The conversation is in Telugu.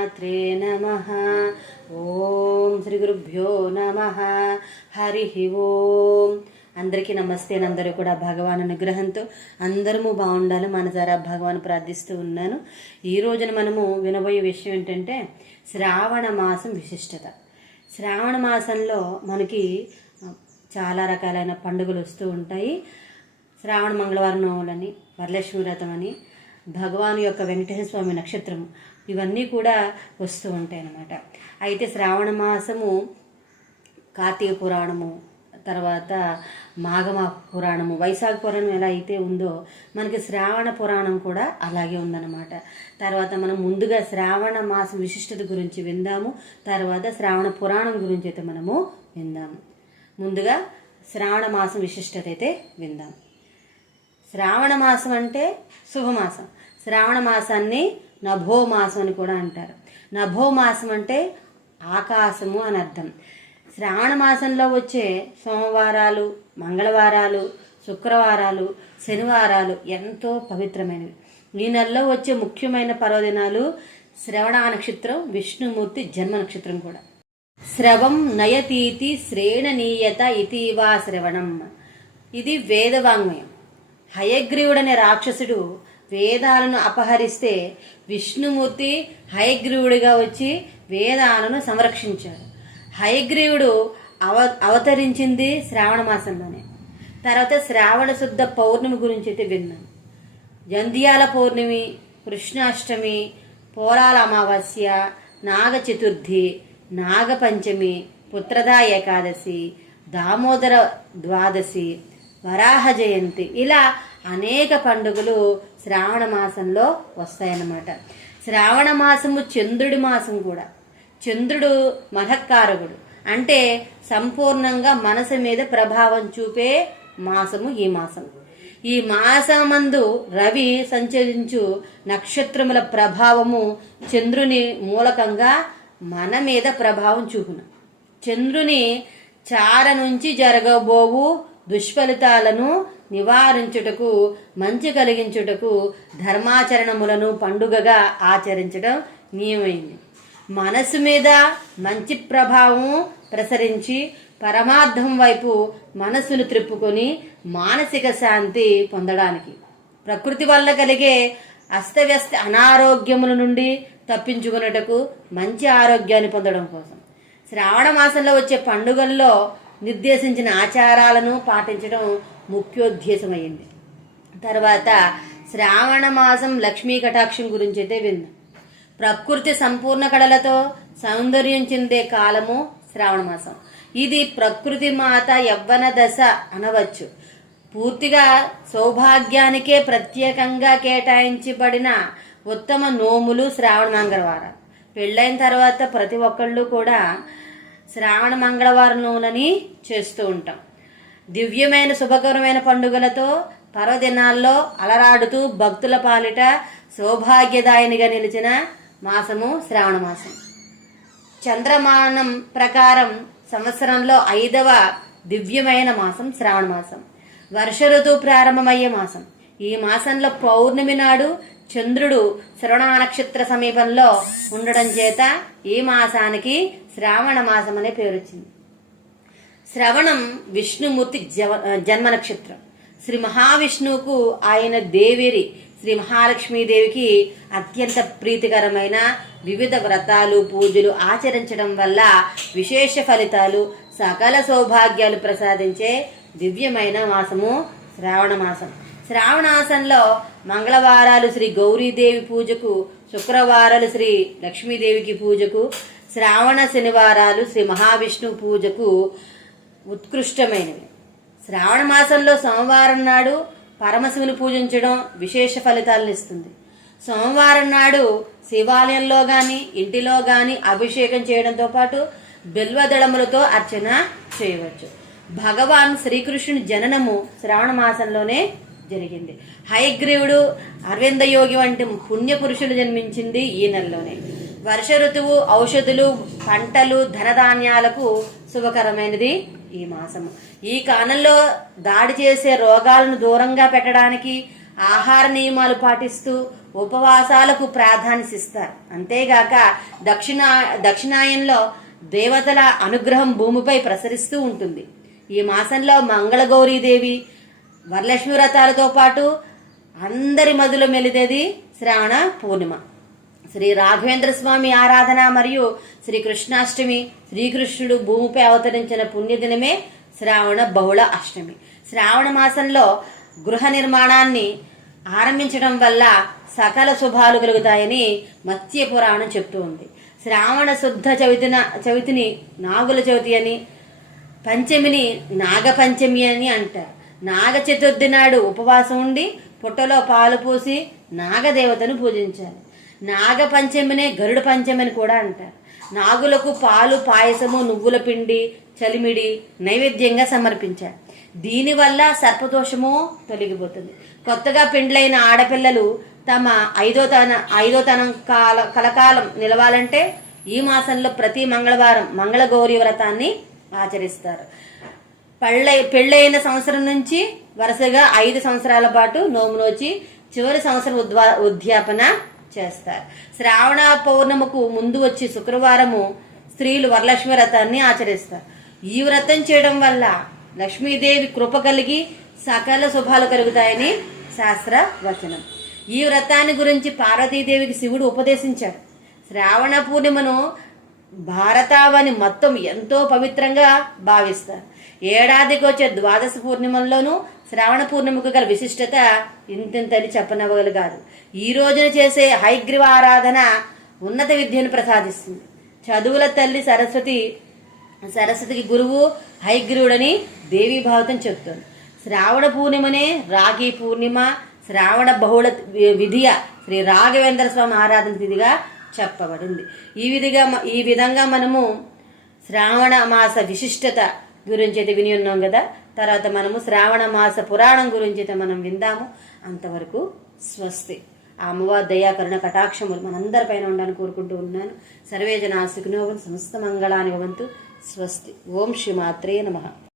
శ్రీమాత్రే నమ ఓం శ్రీ గురుభ్యో నమ హరి ఓం అందరికీ నమస్తే అందరూ కూడా భగవాన్ అనుగ్రహంతో అందరము బాగుండాలి మనసారా భగవాన్ ప్రార్థిస్తూ ఉన్నాను. ఈ రోజున మనము వినబోయే విషయం ఏంటంటే శ్రావణ మాసం విశిష్టత. శ్రావణ మాసంలో మనకి చాలా రకాలైన పండుగలు వస్తూ ఉంటాయి. శ్రావణ మంగళవారం నోములని వరలక్ష్మి వ్రతం అని భగవాను యొక్క వెంకటేశ్వర స్వామి నక్షత్రం ఇవన్నీ కూడా వస్తూ ఉంటాయి అన్నమాట. అయితే శ్రావణ మాసము కార్తీక పురాణము తర్వాత మాఘమ పురాణము వైశాఖ పురాణం ఎలా అయితే ఉందో మనకి శ్రావణ పురాణం కూడా అలాగే ఉందన్నమాట. తర్వాత మనం ముందుగా శ్రావణ మాసం విశిష్టత గురించి విందాము. తర్వాత శ్రావణ పురాణం గురించి అయితే మనము విందాము. ముందుగా శ్రావణ మాసం విశిష్టత అయితే విందాము. శ్రావణ మాసం అంటే శుభమాసం. శ్రావణ మాసాన్ని నభో మాసం అని కూడా అంటారు. నభో మాసం అంటే ఆకాశము అని అర్థం. శ్రావణ మాసంలో వచ్చే సోమవారాలు మంగళవారాలు శుక్రవారాలు శనివారాలు ఎంతో పవిత్రమైనవి. ఈ నెలలో వచ్చే ముఖ్యమైన పర్వదినాలు శ్రవణ నక్షత్రం విష్ణుమూర్తి జన్మ నక్షత్రం కూడా. శ్రవం నయతీతి శ్రేణనీయత ఇతివా శ్రవణం. ఇది వేదవాంగ్మయం. హయగ్రీవుడనే రాక్షసుడు వేదాలను అపహరిస్తే విష్ణుమూర్తి హయగ్రీవుడిగా వచ్చి వేదాలను సంరక్షించాడు. హయగ్రీవుడు అవ అవతరించింది శ్రావణ మాసంలోనే. తర్వాత శ్రావణ శుద్ధ పౌర్ణమి గురించి అయితే విన్నాం. జంధ్యాల పౌర్ణమి కృష్ణాష్టమి పోలాల అమావాస్య నాగ చతుర్థి నాగపంచమి పుత్రదా ఏకాదశి దామోదర ద్వాదశి వరాహ జయంతి. ఇలా అనేక పండుగలు శ్రావణ మాసంలో వస్తాయన్నమాట. శ్రావణ మాసము చంద్రుడి మాసం కూడా. చంద్రుడు మనఃకారకుడు అంటే సంపూర్ణంగా మనసు మీద ప్రభావం చూపే మాసము ఈ మాసం. ఈ మాసమందు రవి సంచరించు నక్షత్రముల ప్రభావము చంద్రుని మూలకంగా మన మీద ప్రభావం చూపును. చంద్రుని చార నుంచి జరగబోవు దుష్ఫలితాలను నివారించుటకు మంచి కలిగించుటకు ధర్మాచరణములను పండుగగా ఆచరించడం నియమైంది మనసు మీద మంచి ప్రభావం ప్రసరించి పరమార్థం వైపు మనసును త్రిప్పుకొని మానసిక శాంతి పొందడానికి ప్రకృతి వల్ల కలిగే అస్తవ్యస్త అనారోగ్యముల నుండి తప్పించుకున్నటకు మంచి ఆరోగ్యాన్ని పొందడం కోసం. శ్రావణ మాసంలో వచ్చే పండుగల్లో నిర్దేశించిన ఆచారాలను పాటించడం ముఖ్యోద్దేశమైంది. తర్వాత శ్రావణ మాసం లక్ష్మీ కటాక్షం గురించి అయితే విందాం. ప్రకృతి సంపూర్ణ కళలతో సౌందర్యం చెందే కాలము శ్రావణ మాసం. ఇది ప్రకృతి మాత యవ్వన దశ అనవచ్చు. పూర్తిగా సౌభాగ్యానికే ప్రత్యేకంగా కేటాయించబడిన ఉత్తమ నోములు శ్రావణ మంగళవారం పెళ్ళైన తర్వాత ప్రతి ఒక్కళ్ళు కూడా శ్రావణ మంగళవారం నూనెని చేస్తూ ఉంటాం. దివ్యమైన శుభకరమైన పండుగలతో పర్వదినాల్లో అలరాడుతూ భక్తుల పాలిట సౌభాగ్యదాయనిగా నిలిచిన మాసము శ్రావణ మాసం. చంద్రమానం ప్రకారం సంవత్సరంలో ఐదవ దివ్యమైన మాసం శ్రావణ మాసం. వర్ష ఋతువు ప్రారంభమయ్యే మాసం. ఈ మాసంలో పౌర్ణమి నాడు చంద్రుడు శ్రవణ నక్షత్ర సమీపంలో ఉండడం చేత ఈ మాసానికి శ్రావణ మాసం అనే పేరు వచ్చింది శ్రవణం విష్ణుమూర్తి జవ- జన్మ నక్షత్రం శ్రీ మహావిష్ణువుకు ఆయన దేవేరి శ్రీ మహాలక్ష్మీదేవికి అత్యంత ప్రీతికరమైన వివిధ వ్రతాలు పూజలు ఆచరించడం వల్ల విశేష ఫలితాలు సకల సౌభాగ్యాలు ప్రసాదించే దివ్యమైన మాసము శ్రావణ మాసం. శ్రావణాసంలో మంగళవారాలు శ్రీ గౌరీదేవి పూజకు శుక్రవారాలు శ్రీ లక్ష్మీదేవికి పూజకు శ్రావణ శనివారాలు శ్రీ మహావిష్ణువు పూజకు ఉత్కృష్టమైనవి. శ్రావణ మాసంలో సోమవారం నాడు పరమశివుని పూజించడం విశేష ఫలితాలను ఇస్తుంది. సోమవారం నాడు శివాలయంలో కానీ ఇంటిలో కానీ అభిషేకం చేయడంతో పాటు బిల్వదళములతో అర్చన చేయవచ్చు. భగవాన్ శ్రీకృష్ణుని జననము శ్రావణ మాసంలోనే జరిగింది. హయగ్రీవుడు అరవింద యోగి వంటి పుణ్యపురుషులు జన్మించింది ఈ నెలలోనే. వర్ష ఋతువు ఔషధులు పంటలు ధనధాన్యాలకు శుభకరమైనది ఈ మాసము. ఈ కాలంలో దాడి చేసే రోగాలను దూరంగా పెట్టడానికి ఆహార నియమాలు పాటిస్తూ ఉపవాసాలకు ప్రాధాన్యత ఇస్తారు అంతేగాక దక్షిణ దక్షిణాయనంలో దేవతల అనుగ్రహం భూమిపై ప్రసరిస్తూ ఉంటుంది. ఈ మాసంలో మంగళగౌరీదేవి వరలక్ష్మి వ్రతాలతో పాటు అందరి మధులో మెలిదేది శ్రావణ పూర్ణిమ. శ్రీ రాఘవేంద్ర స్వామి ఆరాధన మరియు శ్రీ కృష్ణాష్టమి శ్రీకృష్ణుడు భూమిపై అవతరించిన పుణ్యదినమే శ్రావణ బహుళ అష్టమి. శ్రావణ మాసంలో గృహ నిర్మాణాన్ని ఆరంభించడం వల్ల సకల శుభాలు కలుగుతాయని మత్స్య పురాణం చెప్తూ ఉంది. శ్రావణ శుద్ధ చవితిన చవితిని నాగుల చవితి అని పంచమిని నాగపంచమి అని అంటారు. నాగ చతుర్థి నాడు ఉపవాసం ఉండి పుట్టలో పాలు పోసి నాగదేవతను పూజించాలి. నాగ పంచమినే గరుడ పంచమని కూడా అంటారు. నాగులకు పాలు పాయసము నువ్వుల పిండి చలిమిడి నైవేద్యంగా సమర్పించారు దీనివల్ల సర్పదోషము తొలగిపోతుంది. కొత్తగా పెండ్లైన ఆడపిల్లలు తమ ఐదో తన ఐదో తనం కాల కలకాలం నిలవాలంటే ఈ మాసంలో ప్రతి మంగళవారం మంగళగౌరి వ్రతాన్ని ఆచరిస్తారు. పళ్ళై పెళ్ళైన సంవత్సరం నుంచి వరుసగా ఐదు సంవత్సరాల పాటు నోము నోచి చివరి సంవత్సరం ఉద్వా ఉద్యాపన చేస్తారు. శ్రావణ పౌర్ణమకు ముందు వచ్చి శుక్రవారము స్త్రీలు వరలక్ష్మి వ్రతాన్ని ఆచరిస్తారు. ఈ వ్రతం చేయడం వల్ల లక్ష్మీదేవి కృప కలిగి సకల శుభాలు కలుగుతాయని శాస్త్ర వచనం ఈ వ్రతాన్ని గురించి పార్వతీదేవికి శివుడు ఉపదేశించాడు. శ్రావణ పూర్ణిమను భారతావని మొత్తం ఎంతో పవిత్రంగా భావిస్తారు. ఏడాదికి వచ్చే ద్వాదశ పూర్ణిమల్లోనూ శ్రావణ పూర్ణిమకు గల విశిష్టత ఇంతింతని చెప్పనవ్వగలు కాదు ఈ రోజున చేసే హైగ్రీవ ఆరాధన ఉన్నత విద్యను ప్రసాదిస్తుంది. చదువుల తల్లి సరస్వతి సరస్వతికి గురువు హైగ్రీవుడని దేవీ భావతం చెప్తుంది. శ్రావణ పూర్ణిమనే రాగి పూర్ణిమ శ్రావణ బహుళ విధియ శ్రీ రాఘవేంద్ర స్వామి ఆరాధన తిథిగా చెప్పబడింది. ఈ విధిగా ఈ విధంగా మనము శ్రావణ మాస విశిష్టత గురించి అయితే విని ఉన్నాం కదా తర్వాత మనము శ్రావణ మాస పురాణం గురించి అయితే మనం విందాము. అంతవరకు స్వస్తి. ఆ అమ్మవారి దయాకరుణ కటాక్షములు మనందరిపైన ఉండాలని కోరుకుంటూ ఉన్నాను. సర్వే జనా సమస్త మంగళాన్ని భవంతు. స్వస్తి. ఓం శ్రీ మాత్రే నమః.